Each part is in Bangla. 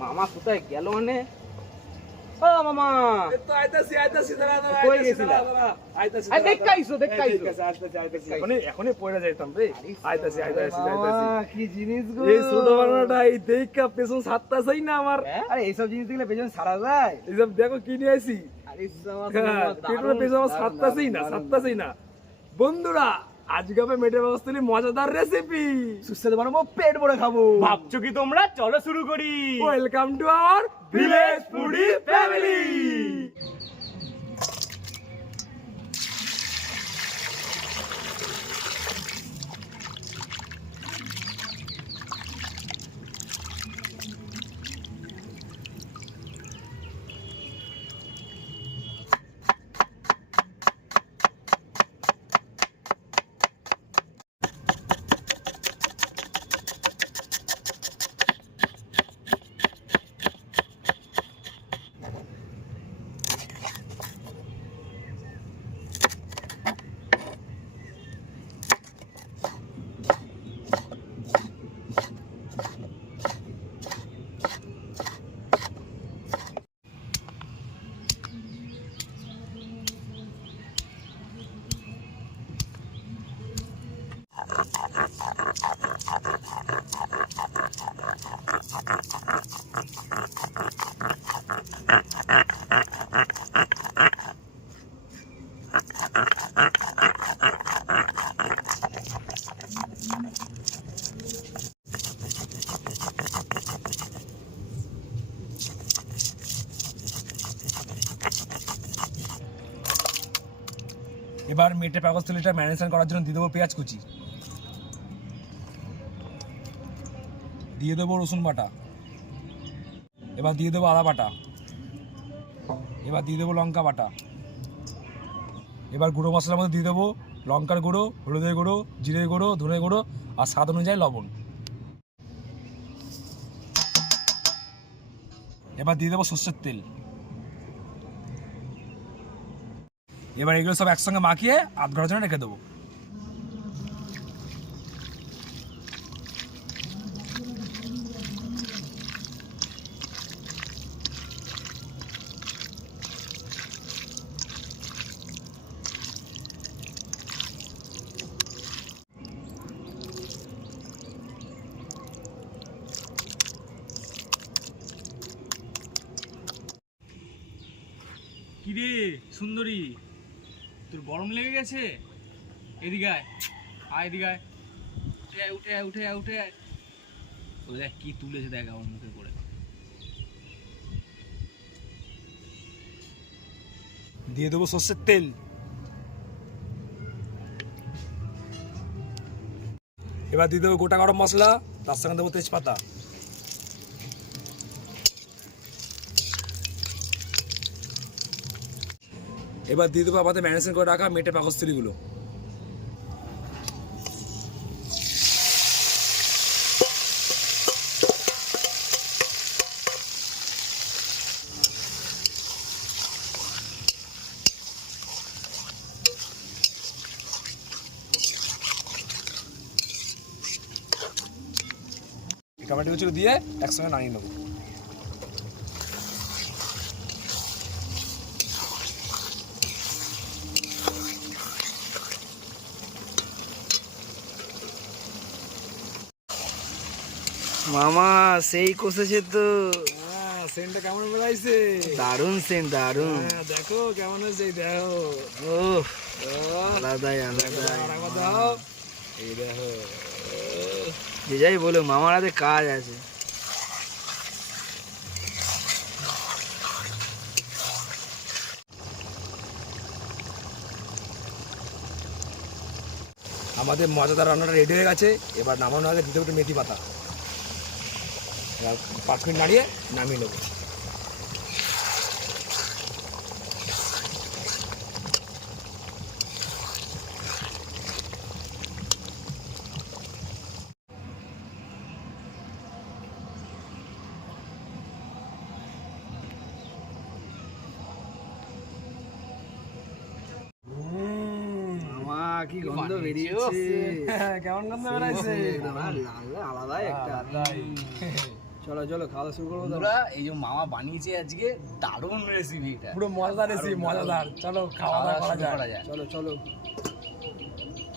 মামা কোথায় গেল মানে ও মামা তো আইতাছি, আইতাছি, দাঁড়া, দাঁড়া, কই আইতাছি, গেছিলা? দাঁড়া, দাঁড়া, আইতাছি, আই, দাঁড়া, দেখা দাঁড়া। আইসো, দেখা এই, ঠিক আইসো। আছে, আইতাছি, আইতাছি। দেখা এখনই- এখনই পড়ে যাইতাম রে। আইতাছি, আইতাছি, আইতাছি। কি জিনিস গো এই ছোট বাংলাটা এই দেখা পেছন সাতটাছেই না আমার আরে এইসব জিনিস দেখলে পেছনে সারা যায় এইসব দেখো কি নিয়ে আইছি আরে সাবাস, হ্যাঁ, পেছনে না না বন্ধুরা আজকে হবে মেটে ব্যবস্থা মজাদার রেসিপি সুস্বাদু বানাবো পেট ভরে খাব। ভাবছ কি তোমরা? চলো শুরু করি। Welcome to our village foodie family এবার মেটে পাকস্থলীটা ম্যারিনেশন করার জন্য দিয়ে দেবো পেঁয়াজ কুচি। দিয়ে দেবো রসুন বাটা। এবার দিয়ে দেবো আদা বাটা। এবার দিয়ে দেবো লঙ্কা বাটা। এবার গুঁড়ো মশলার মধ্যে দিয়ে দেবো লঙ্কার গুঁড়ো, হলুদের গুঁড়ো, জিরের গুঁড়ো ধনে গুঁড়ো আর স্বাদ অনুযায়ী লবণ। এবার দিয়ে দেবো সর্ষের তেল। এবার এগুলো সব একসঙ্গে মাখিয়ে আধ ঘণ্টার জন্য রেখে দেবো। কিরে, সুন্দরী? তোর গরম লেগে গেছে? এদিকে আয়। আয়, এদিকে আয়। উঠে আয় উঠে আয় উঠে আয় উঠে আয়। ও দেখ কি তুলেছে দেখ আমার মুখে করে। দিয়ে দেবো সর্ষের তেল। এবার দিয়ে দেবো গোটা গরম মশলা, তার সঙ্গে দেবো তেজপাতা। এবার দিয়ে দেবো আমাদের ম্যারিনেশন করে রাখা মেটে পাকস্থলীগুলো। টমেটো কুচি দিয়ে একসঙ্গে নামিয়ে নেব। মামা সেই কষেছে তো। হ্যাঁ সেন্টটা কেমন বেড়াইছে দারুণ সেন দারুণ। হ্যাঁ দেখো কেমন হয়েছে দেখো। ও আলাদাই আলাদাই। এই দেখো। যে যাই বলো মামার হাতে কাজ আছে। আমাদের মজাদার রান্নাটা রেডি হয়ে গেছে। এবার নামানো আগে দিতে একটু মেথি পাতা। পাঁচ মিনিট নাড়িয়ে নামিয়ে নেব। কি গন্ধ বেরিয়েছে। কেমন গন্ধ লাল আলাদাই একটা। তাই চলো চলো খাওয়া শুরু করব তো? এই যে মামা বানিয়েছে আজকে দারুণ রেসিপি এটা পুরো মজাদার রেসিপি মজাদার। চলো খাওয়া দাওয়া করা যায় চলো চলো।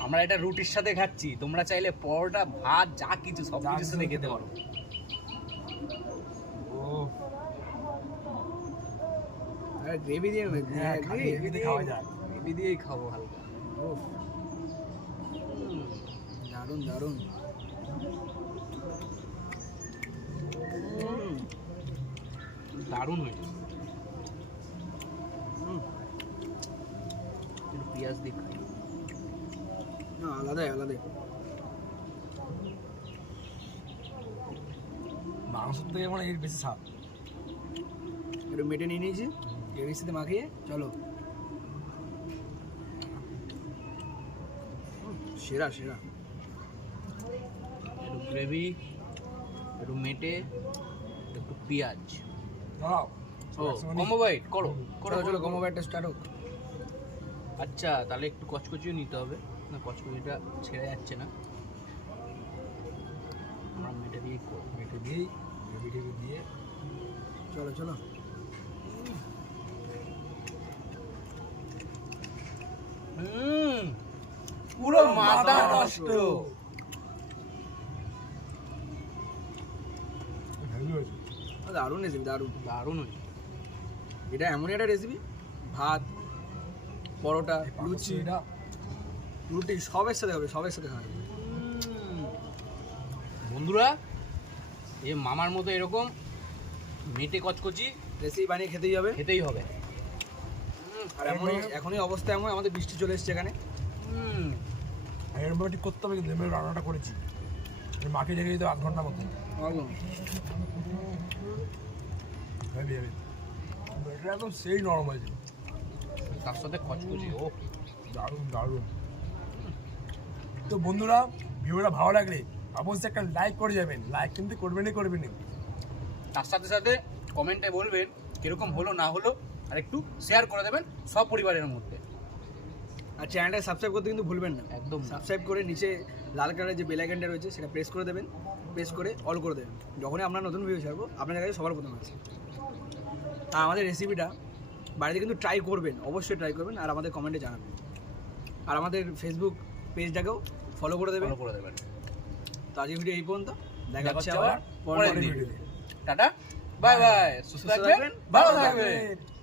আমরা এটা রুটির সাথে খাচ্ছি। তোমরা চাইলে পরোটা ভাত যা কিছু সব কিছুর সাথে খেতে পারো। গ্রেভি দিয়ে হ্যাঁ খালি খাওয়া যায় গ্রেভি দিয়েই খাব হালকা। দারুণ দারুণ। দারুণ হয়েছে পেঁয়াজ দিয়ে খাই। না আলাদাই আলাদাই মাংসের থেকে মানে এর বেশি স্বাদ। একটু মেটে নিয়ে নিয়েছি গ্রেভির সাথে মাখিয়ে চলো। সেরা সেরা। একটু গ্রেভি একটু মেটে একটু পেঁয়াজ। দাঁড়াও কম্বো বাইট করো করো চলো চলো করো, কমো করো। ব্যাটটা স্টার্ট হোক। আচ্ছা তাহলে একটু কচকচিও নিতে হবে। না কচকচিটা ছেড়ে যাচ্ছে না। আমরা মেটে দিয়ে করব। মেটে দিয়েই গ্রেভি টেভি দিয়ে। চলো চলো। পুরো মাথা নষ্ট। দারুণ রেসিপি দারুণ দারুণ হয়েছে। এটা এমনই একটা রেসিপি ভাত পরোটা লুচি এটা রুটি সবের সাথে হবে সবের সাথে খাওয়া যাবে। বন্ধুরা এ মামার মতো এরকম মেটে কচকচি রেসিপি বানিয়ে খেতেই হবে। খেতেই হবে। আর এমনই এখনই অবস্থা এমন আমাদের বৃষ্টি চলে এসছে এখানে। এরকম ঠিক করতে হবে কিন্তু আমি রান্নাটা করেছি। মাকে রেখে দিতে আধ ঘণ্টা মতো একদম। সেই নরম তার সাথে কচকচি ও দারুণ দারুণ তো বন্ধুরা ভিডিওটা ভালো লাগলে অবশ্যই একটা লাইক করে যাবেন। লাইক কিন্তু করবেনই করবেনই তার সাথে সাথে কমেন্টে বলবেন কীরকম হলো না হলো আর একটু শেয়ার করে দেবেন সব পরিবারের মধ্যে। আর চ্যানেলটা সাবস্ক্রাইব করতে কিন্তু ভুলবেন না। একদম। সাবস্ক্রাইব করে নিচে লাল কালারের যে বেল আইকনটা রয়েছে সেটা প্রেস করে দেবেন প্রেস করে অল করে দেবেন। যখনই আমরা নতুন ভিডিও ছাড়বো আপনার কাছে সবার প্রথম আছে। আর আমাদের রেসিপিটা বাড়িতে কিন্তু ট্রাই করবেন অবশ্যই ট্রাই করবেন আর আমাদের কমেন্টে জানাবেন। আর আমাদের ফেসবুক পেজটাকেও ফলো করে দেবেন। করে দেবেন। তো আজকের ভিডিও এই পর্যন্ত। দেখা হচ্ছে হচ্ছে আবার পরের পরের ভিডিও টাটা বাই বাই সুস্থ থাকবেন ভালো থাকবেন।